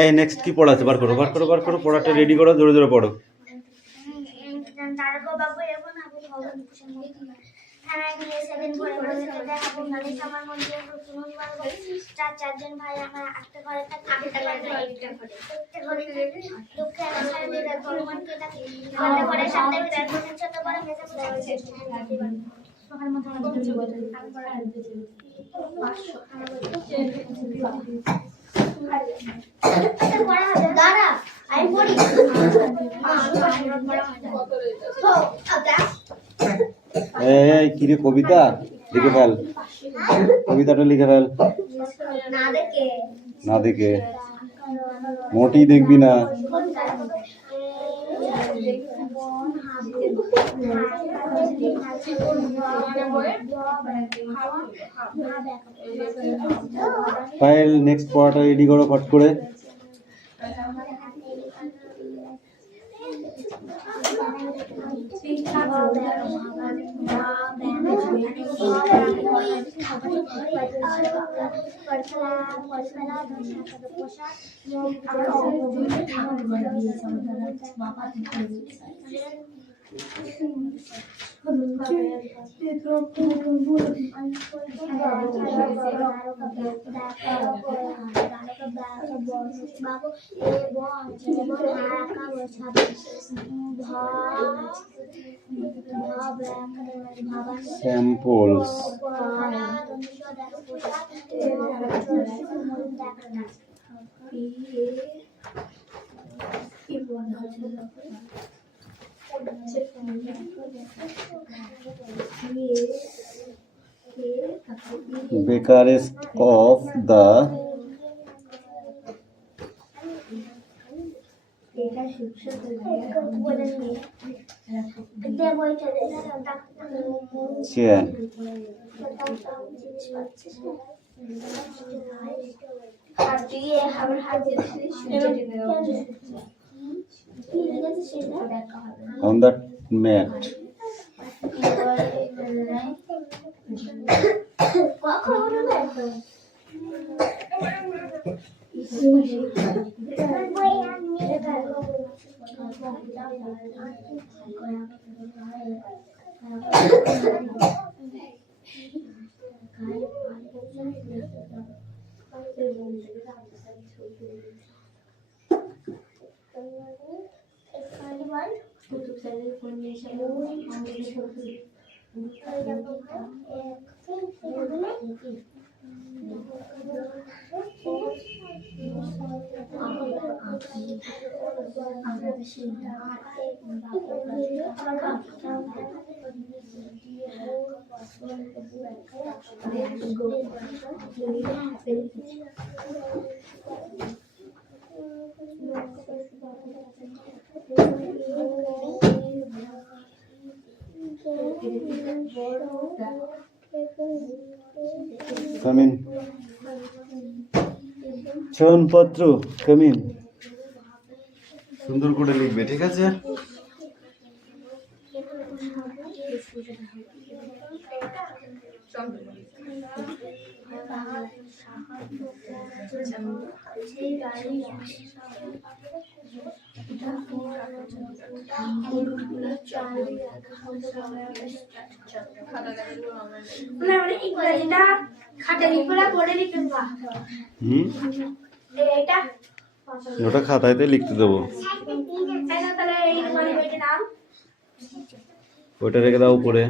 এই নেক্সট কি পড়াচ্ছে? বার করো পড়াটা রেডি করো, জোরে জোরে পড়ো। চারজন ভাই আমার একটা ঘরে দাঁড়া আমি পড়ি। এই কি রে কবিতা লিখে ফেল, কবিতাটা লিখে ফেল। না দেখে মোটেই দেখবি না। ফাইল নেক্সট পড়াটা রেডি করো ফট করে। Samples. Bekarest of the chair. On the mat. Come in. চয়নপত্র come in. সুন্দর করে লিখবে, ঠিক আছে? ওটা খাতাইতে লিখতে দেবো, ওটা রেখে দাও উপরে।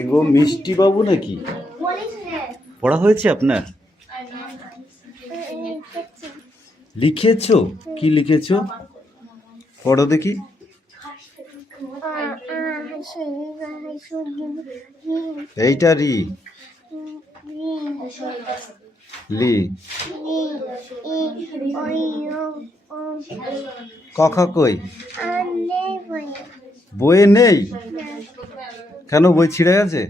এগো মিষ্টি বাবু নাকি? পড়া হয়েছে আপনার? লিখেছো? কি লিখেছো পড়ো দেখি। এইটা রি লি কখা কই? বইয়ে নেই কেন? বই ছিঁড়ে গেছে?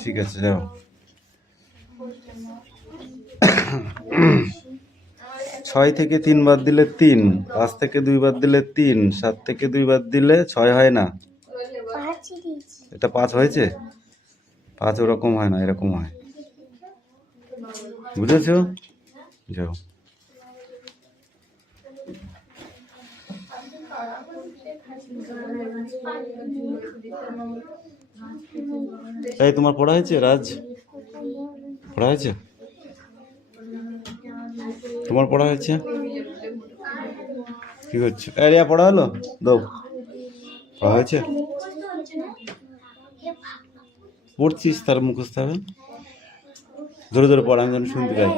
ঠিক আছে যাও। 6 থেকে 3 বাদ দিলে 3, 5 থেকে 2 বাদ দিলে 3, 7 থেকে 2 বাদ দিলে 6 হয় না। এটা 5 হয়েছে? 5 ওরকম হয় না, এরকম হয়। বুঝেছো? যাও। এই তোমার পড়া হয়েছে রাজ? পড়া হয়েছে? তোমার পড়া হয়েছে? কি করছো? এরিয়া পড়া হলো? দাও। পড়া হয়েছে? পড়ছিস তার মুখস্থ হবে। জোরে জোরে পড়া, আমি যেন শুনতে পাই।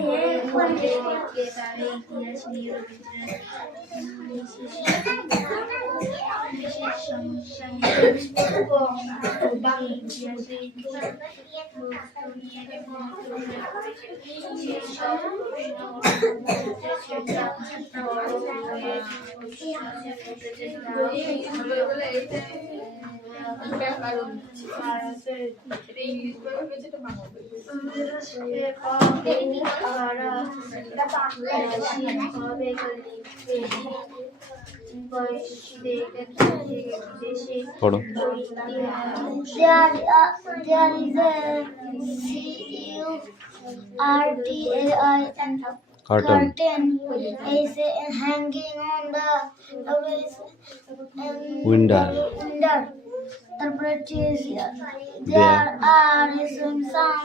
পড়ো। There is a CURTAIN Curtain. is hanging on the Window. তারপরে there are some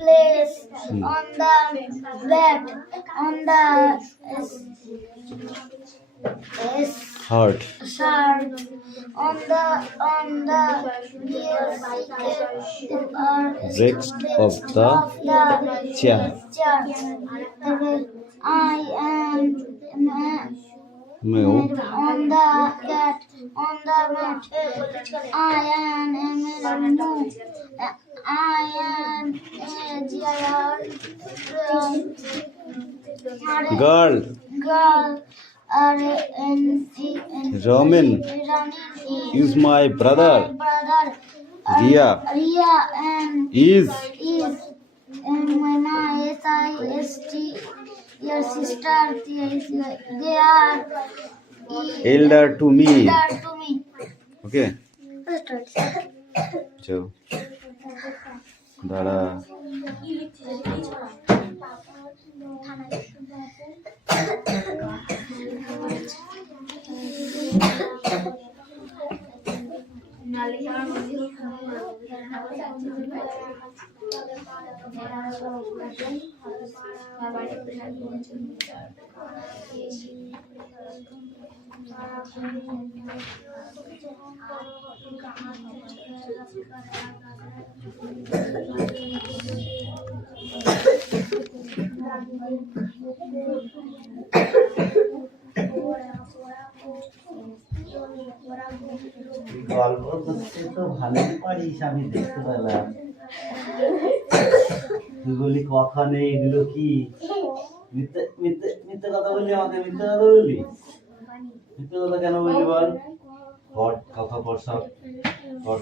place on the bed on the Heart. shirt on the Rest of the chair. I am Mew. on the cat on the mat. I am a man. I am a Girl. Ramin is my brother. Ria is my SIST your sister. They are elder to me. elder to me. Okay. চলো দাঁড়া। গল্প করতে তো ভালোই পারিস, আমি দেখতে পেলাম। তুই বলি কথা নেই, এগুলো কি মিথ্যে মিথ্যে মিথ্যে কথা বললি? আমাকে মিথ্যে কথা বললি? মিথ্যে কথা কেন বললি বল? কথা কর, সব কর।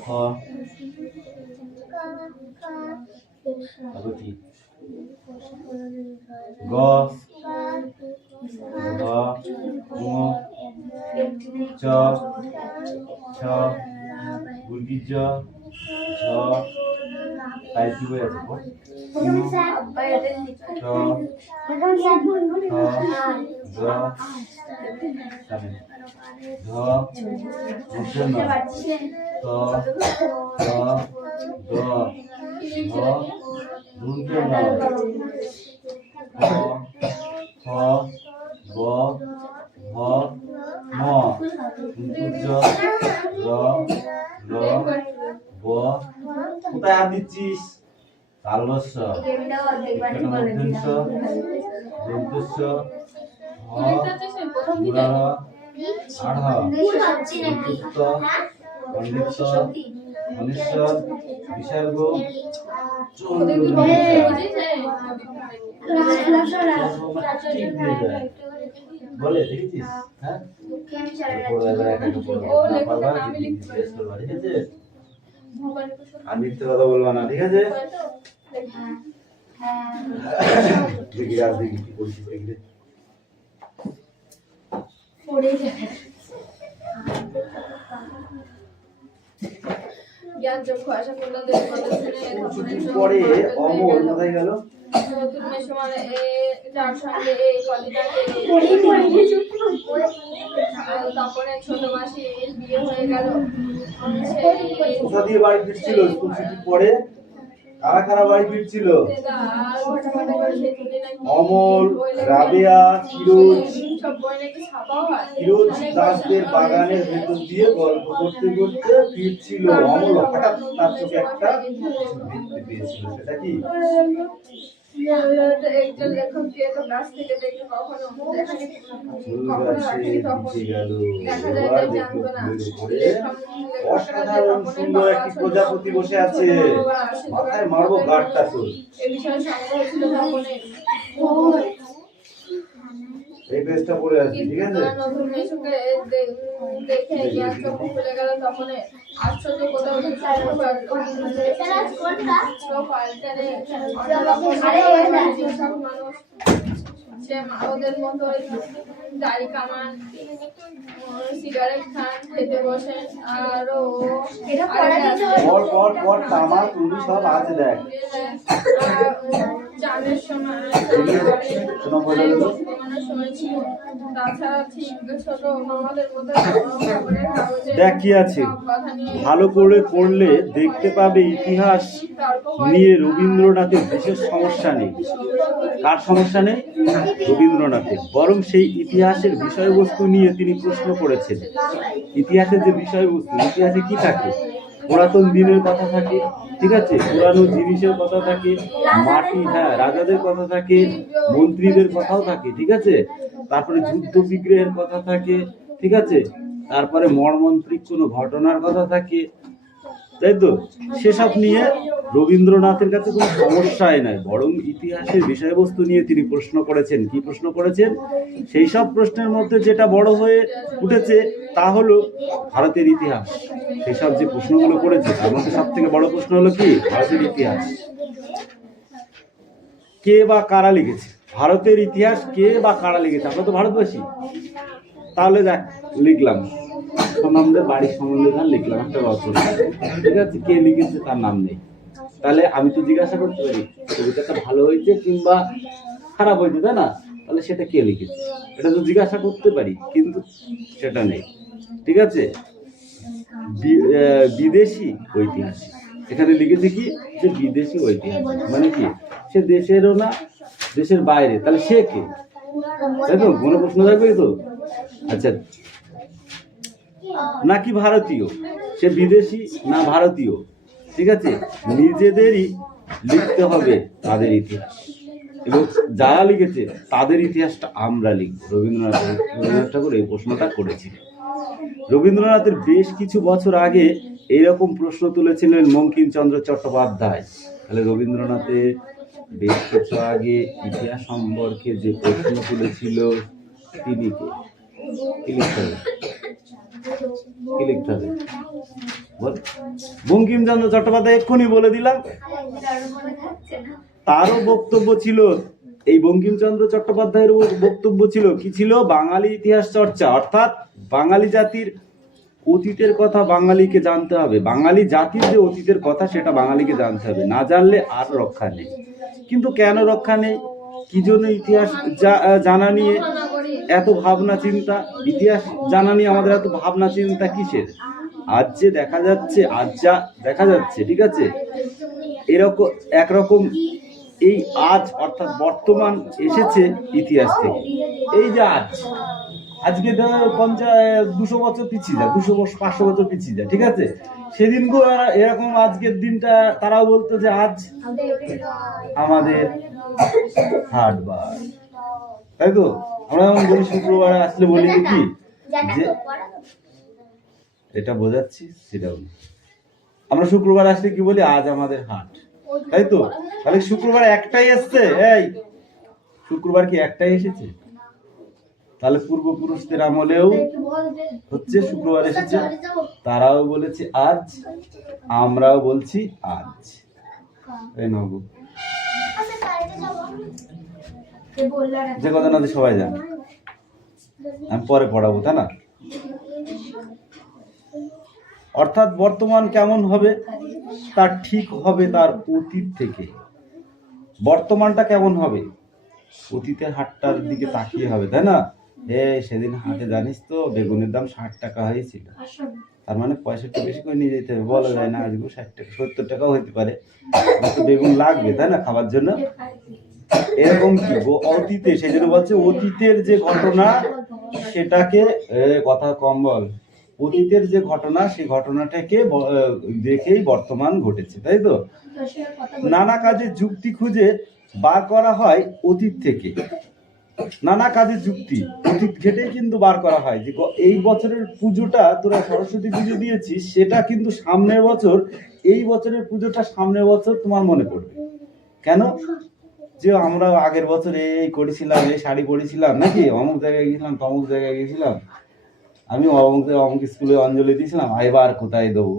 কি গ ঘ ঙ চ ছ গুলকি জ ঝ তাই কি বই আছে পড়। চ ছ জ ধ মূর্ধন্য ত দ দ ধ দূর্ধন্য খ খ গ ঘ ম জ র র ব। কোথায় হাত দিচ্ছিস? তালবস্য মধ্যস্য দন্তস্য হ গুড়াহ আঢ় অন্তুষ্ট পণ্ডিত অনিশ্বর বিসর্গ বলে দেখেছিস? হ্যাঁ, ঠিক আছে। আর মিথ্যে কথা বলবা না, ঠিক আছে? দেখি রাজ দেখি কি করছিস। পরে অমল কোথায় গেল? তারপরে ছোট মাসি বিয়ে হয়ে গেল। কোথা দিয়ে বাড়ি ফিরছিল স্কুল ছুটির পরে? কারা কারা বাড়ি ফিরছিল? অমল, রাবেয়া, ফিরোজ দাসদের বাগানের ভেতর দিয়ে গল্প করতে করতে ফিরছিল। অমল হঠাৎ তার চোখে একটা কিছু দেখতে পেয়েছিল। সেটা কি? একজন লেখককে তো কাছ থেকে দেখে কখনো দেখিনি, দেখা যায় যে জানতো না। অসাধারণ সুন্দর একটি প্রজাপতি বসে আছে। মাথায় মারবো গাঢ়টা তোর। এ বিষয়ে সন্দেহ ছিল তখনই। এই পেজটা পড়ে আছে, ঠিক আছে? নতুন মেশুকে দেখে জ্ঞান চক্ষু খুলে গেল তখনই। আশ্চর্য কোথাও মানুষ সে ওদের মতোই দাড়ি কামান, সিগারেট খান, খেতে বসেন, আরো পর তামা তুলি সব আছে দেখ। চাঁদের সময় তাছাড়া ঠিক ছোট মামাদের মতো দেখ কি আছে, ভালো করে পড়লে দেখতে পাবে ইতিহাস নিয়ে রবীন্দ্রনাথের বিশেষ সমস্যা নেই। কার সমস্যা নেই? রবীন্দ্রনাথের। বরং সেই ইতিহাসের বিষয়বস্তু নিয়ে তিনি প্রশ্ন করেছেন। ইতিহাসের যে বিষয়বস্তু, ইতিহাসে কি থাকে? পুরাতন দিনের কথা থাকে, ঠিক আছে, পুরানো জিনিসের কথা থাকে, মাটি, হ্যাঁ, রাজাদের কথা থাকে, মন্ত্রীদের কথাও থাকে, ঠিক আছে, তারপরে যুদ্ধ বিগ্রহের কথা থাকে, ঠিক আছে, তারপরে মর্মন্ত্রিক কোনো ঘটনার কথা থাকে, তাই তো? সেসব নিয়ে রবীন্দ্রনাথের কাছে কোনো সমস্যাই নাই, বরং ইতিহাসের বিষয়বস্তু নিয়ে তিনি প্রশ্ন করেছেন। কি প্রশ্ন করেছেন? সেই সব প্রশ্নের মধ্যে যেটা বড় হয়ে উঠেছে তা হলো ভারতের ইতিহাস। সেসব যে প্রশ্নগুলো করেছে তার মধ্যে সব থেকে বড় প্রশ্ন হলো কি? ভারতের ইতিহাস। কে বা কারা লিখেছে ভারতের ইতিহাস? কে বা কারা লিখেছে? আমরা তো ভারতবাসী। তাহলে দেখ, লিখলাম সোনামদের বাড়ির সম্বন্ধে লিখলাম একটা রচনা, ঠিক আছে, কে লিখেছে তার নাম নেই। তাহলে আমি তো জিজ্ঞাসা করতে পারি কবিতাটা ভালো হয়েছে কিংবা খারাপ হয়েছে, তাই না? তাহলে সেটা কে লিখেছে এটা তো জিজ্ঞাসা করতে পারি, কিন্তু সেটা নেই, ঠিক আছে। বিদেশি ঐতিহাসিক এখানে লিখেছে কি? যে বিদেশি ঐতিহাসিক, মানে কি? সে দেশেরও না, দেশের বাইরে। তাহলে সে কে? তাই তো, কোনো প্রশ্ন থাকবে তো? আচ্ছা, নাকি ভারতীয়? সে বিদেশি না ভারতীয়, ঠিক আছে। নিজেদেরই লিখতে হবে তাদের ইতিহাস, এবং যারা লিখেছে তাদের ইতিহাসটা আমরা লিখব। রবীন্দ্রনাথ ঠাকুর এই প্রশ্নটা করেছিলেন। রবীন্দ্রনাথের বেশ কিছু বছর আগে এইরকম প্রশ্ন তুলেছিলেন বঙ্কিমচন্দ্র চট্টোপাধ্যায়। তাহলে রবীন্দ্রনাথের বেশ কিছু আগে ইতিহাস সম্পর্কে যে প্রশ্ন তুলেছিল তিনি কে? কি লিখতে হবে? কি লিখতে হবে বল? বঙ্কিমচন্দ্র চট্টোপাধ্যায়, এক্ষুনি বলে দিলাম। তারও বক্তব্য ছিল, এই বঙ্কিমচন্দ্র চট্টোপাধ্যায়ের বক্তব্য ছিল কি? ছিল বাঙালি ইতিহাস চর্চা, অর্থাৎ বাঙালি জাতির অতীতের কথা বাঙালিকে জানতে হবে। বাঙালি জাতির যে অতীতের কথা সেটা বাঙালিকে জানতে হবে, না জানলে আর রক্ষা নেই। কিন্তু কেন রক্ষা নেই? কি জন্য ইতিহাস জানা নিয়ে এত ভাবনা চিন্তা? ইতিহাস জানা নিয়ে আমাদের এত ভাবনা চিন্তা কিসের? আজ যে দেখা যাচ্ছে, ঠিক আছে, এরকম একরকম এই আজ অর্থাৎ বর্তমান এসেছে ইতিহাস থেকে। এই যে আজকে 200 বছর পিছিয়ে যায়, 500 বছর পিছিয়ে যায়, ঠিক আছে, সেদিনকে এরকম আজকের দিনটা তারাও বলতো যে আজ আমাদের হাটবার, তাই তো? আমরা যেমন বলি শুক্রবার আসলে বলি কি যে এটা বোঝাচ্ছি, সেটা বলি আমরা শুক্রবার আসলে কি বলি? আজ আমাদের হাট, তাই তো? তাহলে শুক্রবার একটাই এসছে? এই শুক্রবার কি একটাই এসেছে? তাহলে পূর্বপুরুষদের আমলেও হচ্ছে শুক্রবার এসেছে, তারাও বলেছে আজ, আমরাও বলছি আজ। এই নবু যে কথা না সবাই জানে, আমি পরে পড়াবো, তাই না? অর্থাৎ বর্তমান কেমন হবে তার ঠিক হবে তার অতীত থেকে। বর্তমানটা কেমন হবে অতীতের হাটটার দিকে তাকিয়ে হবে, তাই না? সেদিন হাটে জানিস তো বেগুনের দাম 60 টাকা হয়েছিল, তার মানে 65 বেশি করে নিয়ে যেতে হবে। বলা যায় না আসবো 60 টাকা 70 টাকাও হতে পারে, তো বেগুন লাগবে, তাই না, খাবার জন্য। এরকম কি অতীতে, সেই জন্য বলছে অতীতের যে ঘটনা সেটাকে, কথা কম বল, অতীতের যে ঘটনা সেই ঘটনাটাকে দেখেই বর্তমান ঘটেছে, তাই তো? নানা কাজে যুক্তি খুঁজে বার করা হয় অতীত থেকে। নানা কাজের যুক্তি অতীত ঘেটেই কিন্তু বার করা হয় যে এই বছরের পুজোটা তোরা সরস্বতী পুজো দিয়েছিস, সেটা কিন্তু সামনের বছর, এই বছরের পুজোটা সামনের বছর তোমার মনে পড়বে। কেন? যে আমরা আগের বছর এই করেছিলাম, এই শাড়ি পরেছিলাম, নাকি অমুক জায়গায় গেছিলাম, তমুক জায়গায় গেছিলাম, আমি অমুক স্কুলে অঞ্জলি দিয়েছিলাম, এবার কোথায় দেবো?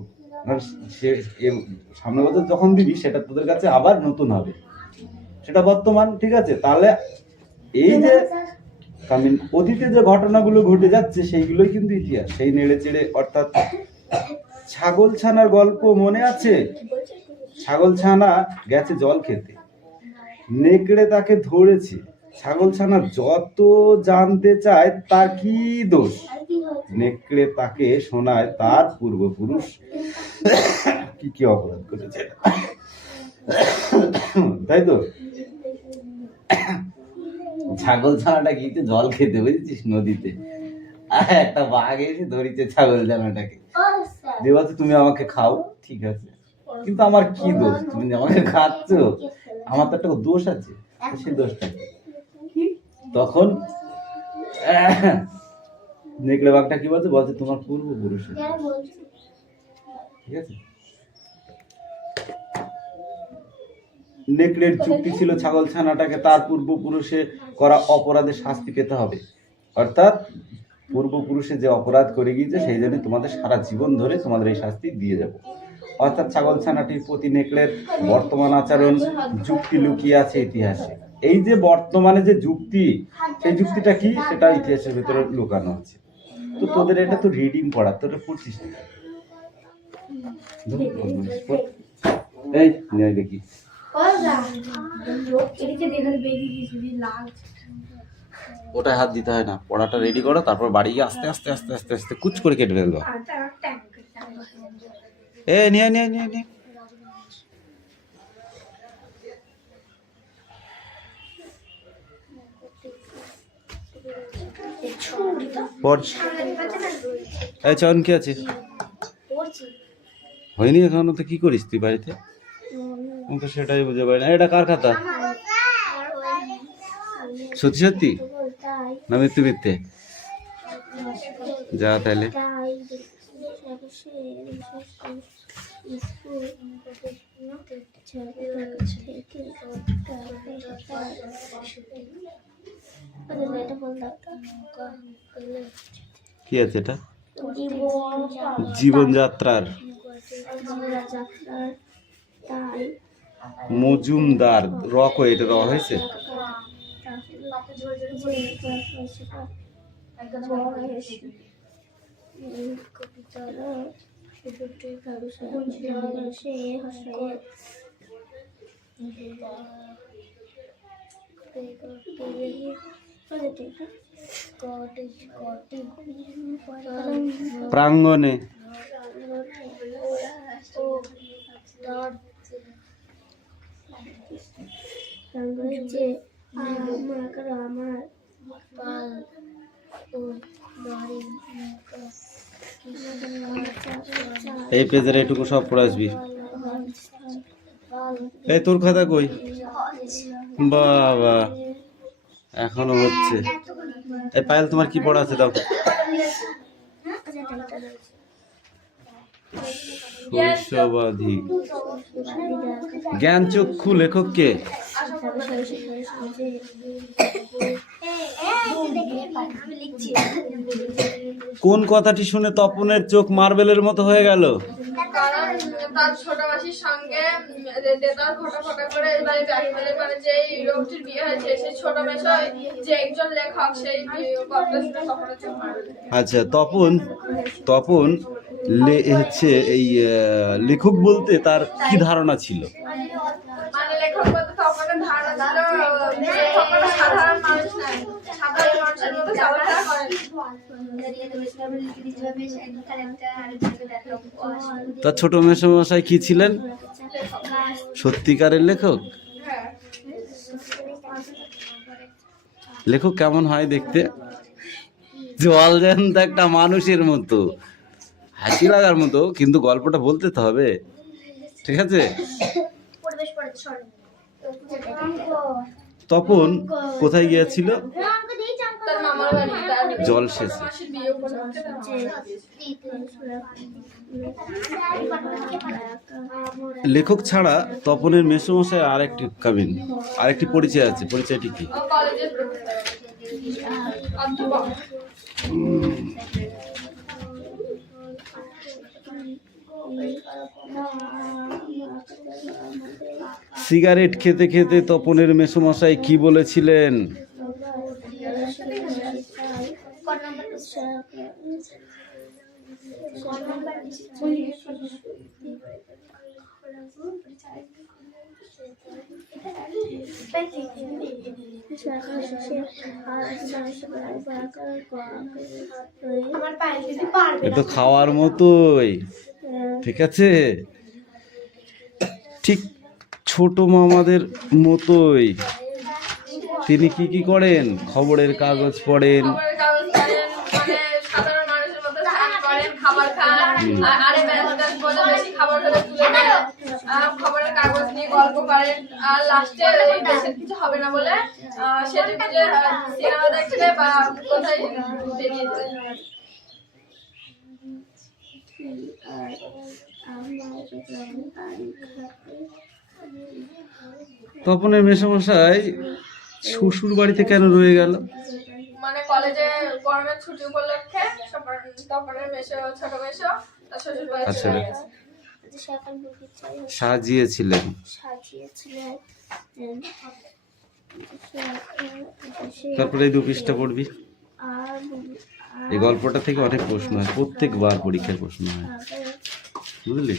সে সামনের বছর যখন দিবি সেটা তোদের কাছে আবার নতুন হবে, সেটা বর্তমান, ঠিক আছে? তাহলে এই যে অতীতে যে ঘটনাগুলো ঘটে যাচ্ছে সেইগুলোই কিন্তু ইতিহাস। সেই নেড়ে চেড়ে, অর্থাৎ ছাগল ছানার গল্প মনে আছে? ছাগল ছানা গেছে জল খেতে, নেকড়ে তাকে ধরেছে। ছাগল ছানা যত জানতে চায় তার কি দোষ, নেকড়ে তাকে শোনায় তার পূর্বপুরুষ কি কি অপরাধ করেছে, তাই তো? ছাগল ছানাটা গিয়েছে জল খেতে, বুঝেছিস, নদীতে। আর একটা বাঘ এসে ধরেছে ছাগল ছানাটাকে, যে বলছে তুমি আমাকে খাও, ঠিক আছে, কিন্তু আমার কি দোষ, তুমি আমাকে খাচ্ছ, আমার তো একটা দোষ আছে, সেই দোষটা তখন নেকড়ে বাঘটা কি বলছে, বলছে তোমার পূর্বপুরুষের, ঠিক আছে? নেকড়ের যুক্তি ছিল ছাগল ছানাটাকে তার পূর্বপুরুষে করা অপরাধের শাস্তি পেতে হবে, অর্থাৎ পূর্বপুরুষে যে অপরাধ করে গিয়েছে সেই জন্য তোমাদের সারা জীবন ধরে তোমাদের এই শাস্তি দিয়ে যাব। অর্থাৎ ছাগল ছানাটির প্রতি নেকড়ের বর্তমান আচরণ যুক্তি লুকিয়ে আছে ইতিহাসে। এই যে বর্তমানে যে যুক্তি, সেই যুক্তিটা কি সেটা ইতিহাসের ভিতরে লুকানো আছে। তো তোদের এটা তো রিডিং পড়া, তোরা পড়ছিস না? এই নিয়ে দেখি, ওটায় হাত দিতে হয় না, পড়াটা রেডি করো, তারপর বাড়ি গিয়ে আস্তে আস্তে আস্তে আস্তে আস্তে কুচ করে কেটে ফেলবো। নিয়ে নিয়ে নিয়ে নিয়ে চয়ন কি আছে? হয়নি এখনো, তো কি করিস তুই বাড়িতে? আমি তো সেটাই বুঝে পারি না। এটা কার খাতা? সত্যি সত্যি না মিথ্যে মিথ্যে? যা তাহলে। কি আছে এটা? জীবনযাত্রার মজুমদার রক, এটা র হয়েছে। প্রাঙ্গণে এই পেজের এইটুকু সব পড়ে আসবি। এই তোর খাতা কই? বাবা এখনো হচ্ছে। এই পায়েল তোমার কি পড়া আছে? দাও। শৈশবাধি জ্ঞান চক্ষু লেখক কে? কোন কথাটি শুনে তপনের চোখ মার্বেলের মতো হয়ে গেল? কারণ তার ছোট মাসির সঙ্গে তার ফটা করে এবারে ব্যাকমেলে মানে যে লোকটির বিয়ে হয়েছে সেই ছোট মেশায় যে একজন লেখক সেই কথা শুনে তপনের চোখ মারবে। আচ্ছা, তপন হচ্ছে এই লেখক বলতে তার কি ধারণা ছিল? মানে লেখক বলতে তপনের ধারণা ছিল যে তপন সাধারণ মানুষ নয়, সাধারণ মানুষের মতো চলাফেরা করেন। তার ছোট মেসমশাই কি ছিলেন? সত্যিকারের লেখক? হ্যাঁ, লেখক কেমন হয় দেখতে? জল জ্যান্ত একটা মানুষের মতো, হাসি লাগার মতো, কিন্তু গল্পটা বলতে তো হবে, ঠিক আছে? তপন কোথায় গিয়েছিল? তার মামার বাড়ি তার জল শেষে। মাসির বিয়ে উপলক্ষে তার মামার বাড়ি। লেখক ছাড়া তপনের মেসমশাই আরেকটি পরিচয় আছে। পরিচয়টি কি? ও কলেজের প্রফেসর অধ্যাপক। সিগারেট খেতে খেতে তপনের মেসমশাই কি বলেছিলেন? এ তো খাওয়ার মতোই, ঠিক আছে? ঠিক ছোট মামাদের মতোই তিনি কি করেন? খবরের কাগজ পড়েন, খবরের কাগজ পড়েন, মানে সাধারণ মানুষের মতো স্নান করেন, খাবার খান, আর আরে ব্যাস বলে বেশি খাবার হলে তুলে দেন, খবরের কাগজ নিয়ে গল্প করেন, আর লাস্টে দেশের কিছু হবে না বলে সেটি যে সিনেমা দেখতে বা কোথায় বেরিয়ে যায়। তপনের মেসমশাই শ্বশুর বাড়িতে কেন রয়ে গেল? মানে কলেজে গরমের ছুটি উপলক্ষে তপনের ছোট মেশো তার শ্বশুর বাড়ি আচ্ছা। চলে গেছে। সাজিয়েছিলেন। তারপরে এই 2 পৃষ্ঠা পড়বি। এই গল্পটা থেকে অনেক প্রশ্ন হয়, প্রত্যেকবার পরীক্ষায় প্রশ্ন হয়, বুঝলি?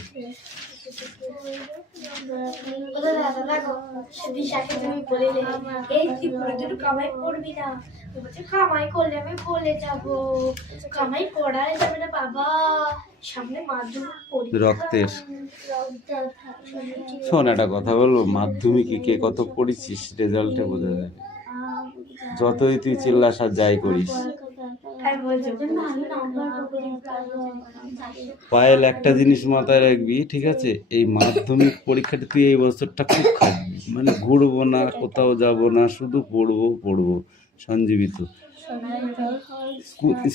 কামাই করলে আমি বলে যাবো, কামাই করাই যাবে না বাবা, সামনে মাধ্যমিক রক্তের। শোন, একটা কথা বলবো, মাধ্যমিকে কে কত পড়েছিস রেজাল্টে বোঝা যাবে। যতই তুই চিল্লাস আর যাই করিস, পায়েল একটা জিনিস মাথায় রাখবি, ঠিক আছে? এই মাধ্যমিক পরীক্ষাটা তুই এই বছরটা খুব খাটবি, মানে ঘুরবো না, কোথাও যাব না, শুধু পড়বো। সঞ্জীবিত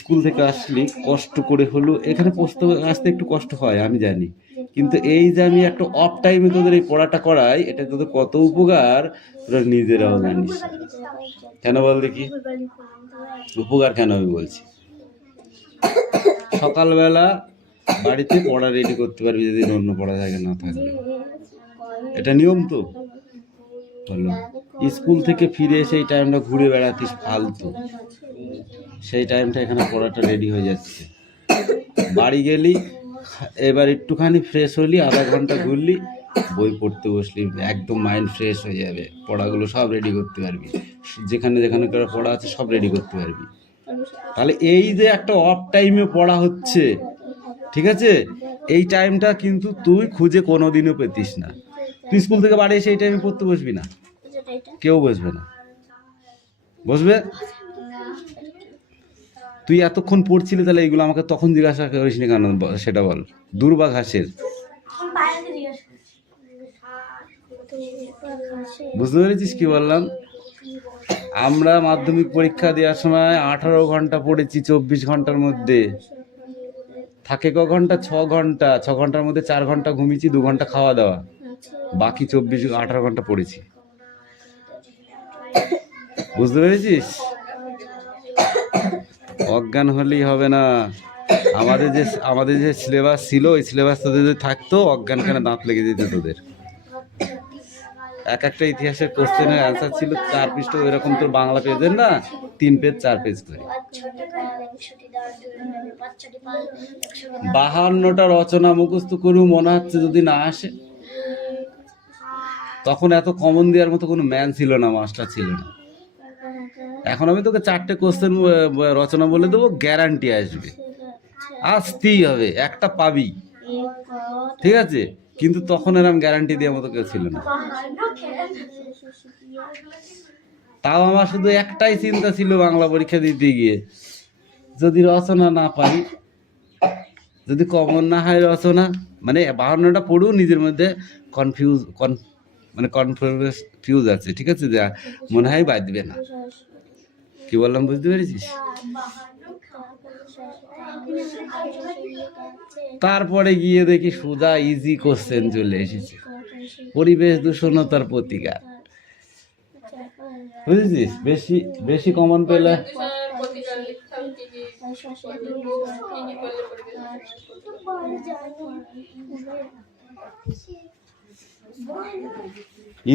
স্কুল থেকে আসলি কষ্ট করে হলো, এখানে আসতে একটু কষ্ট হয় আমি জানি, কিন্তু এই যে আমি একটা অফ টাইমে তোদের এই পড়াটা করাই, এটা তোদের কত উপকার তোরা নিজেরাও জানিস। কেন বল দেখি, উপকার কেন আমি বলছি? সকালবেলা বাড়িতে পড়া রেডি করতে পারবি যদি অন্য পড়া থাকে না থাকে, এটা নিয়ম তো বলো। স্কুল থেকে ফিরে সেই টাইমটা ঘুরে বেড়াতিস ফালতু, সেই টাইমটা এখানে পড়াটা রেডি হয়ে যাচ্ছে। বাড়ি গেলি, এবার একটুখানি ফ্রেশ হলি, আধা ঘন্টা ঘুরলি, বই পড়তে বসলি, একদম মাইন্ড ফ্রেশ হয়ে যাবে, পড়াগুলো সব রেডি করতে পারবি, যেখানে পড়া আছে সব রেডি করতে পারবি। তাহলে এই যে একটা অফ টাইমে পড়া হচ্ছে, ঠিক আছে, এই টাইমটা কিন্তু তুই খুঁজে কোনোদিনও পেতিস না। তুই স্কুল থেকে বাড়ি এসে এই টাইমে পড়তে বসবি না, কেউ বসবে না। বসবে? তুই এতক্ষণ পড়ছিলি, তাহলে এইগুলো আমাকে তখন জিজ্ঞাসা করিস নি কেন সেটা বল। দূর্বাঘাসের, বুঝতে পেরেছিস কি বললাম? আমরা মাধ্যমিক পরীক্ষা দেওয়ার সময় 18 ঘন্টা পড়েছি 24 ঘন্টার মধ্যে। থাকে ক ঘন্টা? 6 ঘন্টা। 6 ঘন্টার মধ্যে 4 ঘন্টা ঘুমিয়েছি, 2 ঘন্টা খাওয়া দাওয়া, বাকি 18 ঘন্টা পড়েছি। বুঝতে পেরেছিস? অজ্ঞান হলেই হবে না। আমাদের যে সিলেবাস ছিল, ওই সিলেবাস তোদের যদি থাকতো, অজ্ঞান কেন দাঁত লেগে যেত তোদের। এক একটা ইতিহাসের কোশ্চেনের অ্যান্সার ছিল 4 পৃষ্ঠ, এরকম তোর বাংলা পেজের না 3 পেজ 4 পেজ করে। 52টা রচনা মুখস্থ করু মনে হচ্ছে যদি না আসে। তখন এত কমন দেওয়ার মতো কোনো ম্যান ছিল না, মাস্টার ছিল না। এখন আমি তোকে 4টে কোশ্চেন রচনা বলে দেবো, গ্যারান্টি আসবে, আসতেই হবে, একটা পাবি, ঠিক আছে? কিন্তু তখন এরকম গ্যারান্টি দেওয়ার মতো কেউ ছিল না। তাও আমার শুধু একটাই চিন্তা ছিল বাংলা পরীক্ষা দিতে গিয়ে, যদি রচনা না পারি, যদি কমন না হয় রচনা, মানে 52টা পড়েও নিজের মধ্যে কনফিউজ আছে, ঠিক আছে? যা মনে হয় বাঁধবে না। কি বললাম বুঝতে পেরেছিস? তারপরে গিয়ে দেখি সোজা ইজি কোশ্চেন চলে এসেছে, পরিবেশ দূষণতার প্রতিকার, বুঝেছিস? বেশি বেশি কমন পেলে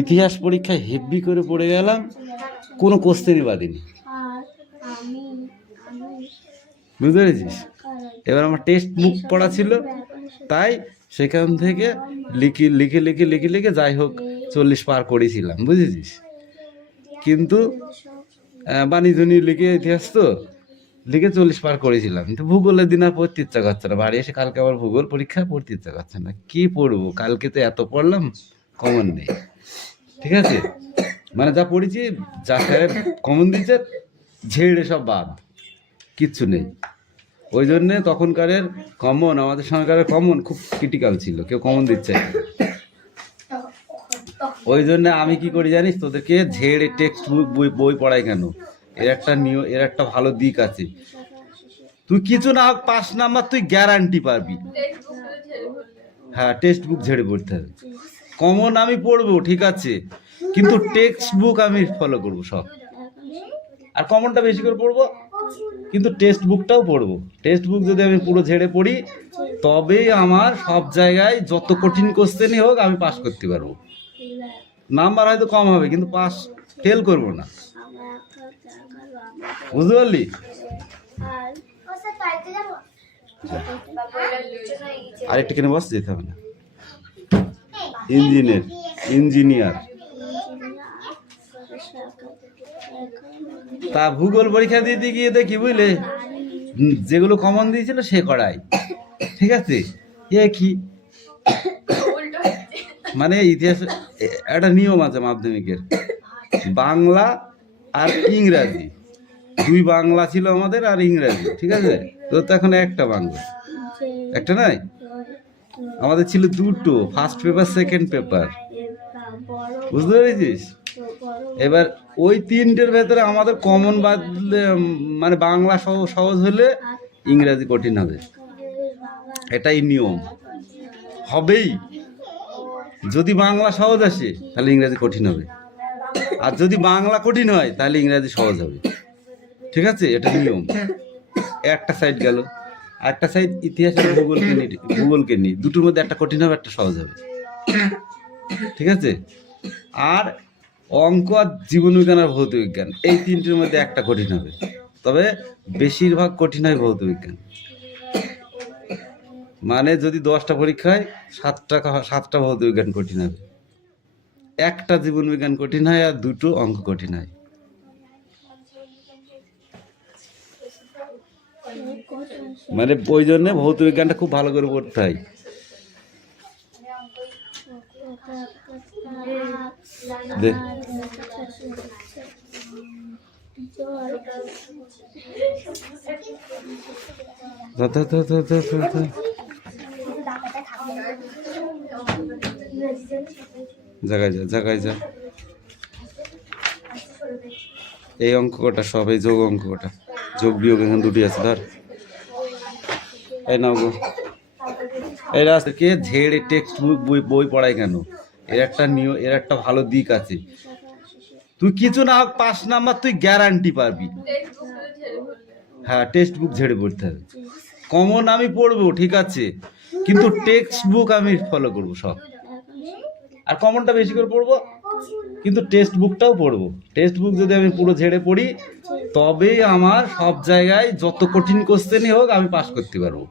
ইতিহাস পরীক্ষায় হেভি করে পড়ে গেলাম, কোনো কোশ্চেনই বাদিনি, বুঝতে পেরেছিস? এবার আমার টেক্সট বুক পড়া ছিল, তাই সেখান থেকে লিখে লিখে লিখে লিখে লিখে যাই হোক 40 পার করেছিলাম, বুঝেছিস? কিন্তু বাণিজ্য নিয়ে লিখে ইতিহাস তো লিখে 40 পার করেছিলাম, কিন্তু ভূগোলের দিন আর পড়তে ইচ্ছা করছে না। বাড়ি এসে কালকে আবার ভূগোল পরীক্ষা, পড়তে ইচ্ছা করছে না। কি পড়বো? কালকে তো এত পড়লাম, কমন নেই, ঠিক আছে? মানে যা পড়েছি, যা স্যারের কমন দিচ্ছে, ঝেড়ে সব বাদ, কিচ্ছু নেই। ওই জন্যে তখনকারের কমন, আমাদের সরকারের কমন খুব ক্রিটিক্যাল ছিল, কেউ কমন দিচ্ছে না। ওই জন্য আমি কি করি জানিস, তোদেরকে ঝেড়ে টেক্সট বুক বই পড়াই কেন? এর একটা ভালো দিক আছে, তুই কিছু না হোক 5 নাম্বার তুই গ্যারান্টি পারবি। হ্যাঁ, টেক্সট বুক ঝেড়ে পড়তে হবে। কমন আমি পড়বো, ঠিক আছে, কিন্তু টেক্সট বুক আমি ফলো করবো সব। আর কমনটা বেশি করে পড়বো, কিন্তু টেক্সট বুকটাও পড়বো। টেক্সট বুক যদি আমি পুরো ঝেড়ে পড়ি, তবেই আমার সব জায়গায় যত কঠিন কোশ্চেনই হোক আমি পাস করতে পারবো। নাম্বার হয়তো কম হবে, কিন্তু পাস ফেল করবো না, বুঝতে পারলি? আরেকটা কেন বস, যেতে হবে না। ইঞ্জিনিয়ার তা ভূগোল পরীক্ষা দিতে গিয়ে দেখি, বুঝলে, যেগুলো কমন দিয়েছিল সে করাই, ঠিক আছে? এ কি মানে ইতিহাস একটা নিয়ম আছে মাধ্যমিকের, বাংলা আর ইংরাজি, 2 বাংলা ছিল আমাদের আর ইংরাজি, ঠিক আছে? তো এখন একটা বাংলা, একটা নাই, আমাদের ছিল 2টো, ফার্স্ট পেপার সেকেন্ড পেপার, বুঝতে পেরেছিস? এবার ওই 3টের ভেতরে আমাদের কমন বাদলে, মানে বাংলা সহজ হলে ইংরাজি কঠিন হবে, এটাই নিয়ম, হবেই। যদি বাংলা সহজ আসে তাহলে ইংরাজি কঠিন হবে, আর যদি বাংলা কঠিন হয় তাহলে ইংরাজি সহজ হবে, ঠিক আছে? এটা নিয়ম। একটা সাইড গেল, একটা সাইড ইতিহাস আর ভূগোলকে নিয়ে, দুটোর মধ্যে একটা কঠিন হবে, একটা সহজ হবে, ঠিক আছে? আর অঙ্ক আর জীবনবিজ্ঞান আর ভৌত বিজ্ঞান, এই 3টির মধ্যে একটা কঠিন হবে, তবে বেশিরভাগ কঠিন হয় ভৌত বিজ্ঞান। মানে যদি 10টা পরীক্ষা হয়, 7টা ভৌত বিজ্ঞান কঠিন হবে, একটা জীবন বিজ্ঞান কঠিন হয়, আর 2টো অঙ্ক কঠিন হয়। মানে ওই জন্য ভৌত বিজ্ঞানটা খুব ভালো করে পড়তে হয়। জায়গায় যা, এই অঙ্ক কটা সব, এই যোগ অঙ্ক কটা, যোগ বিয়োগ এখানে 2টি আছে, ধর এই নাও গো। এই রাস্তাকে ঝেড়ে টেক্সট বুক বই পড়াই কেন? এর একটা ভালো দিক আছে, তুই কিছু না হোক 5 নাম্বার তুই গ্যারান্টি পারবি। হ্যাঁ টেক্সট বুক ঝেড়ে পড়তে হবে। কমন আমি পড়বো ঠিক আছে, কিন্তু টেক্সট বুক আমি ফলো করব সব। আর কমনটা বেশি করে পড়বো, কিন্তু টেক্সট বুকটাও পড়বো। টেক্সট বুক যদি আমি পুরো ঝেড়ে পড়ি, তবেই আমার সব জায়গায় যত কঠিন কোশ্চেনই হোক আমি পাস করতে পারবো।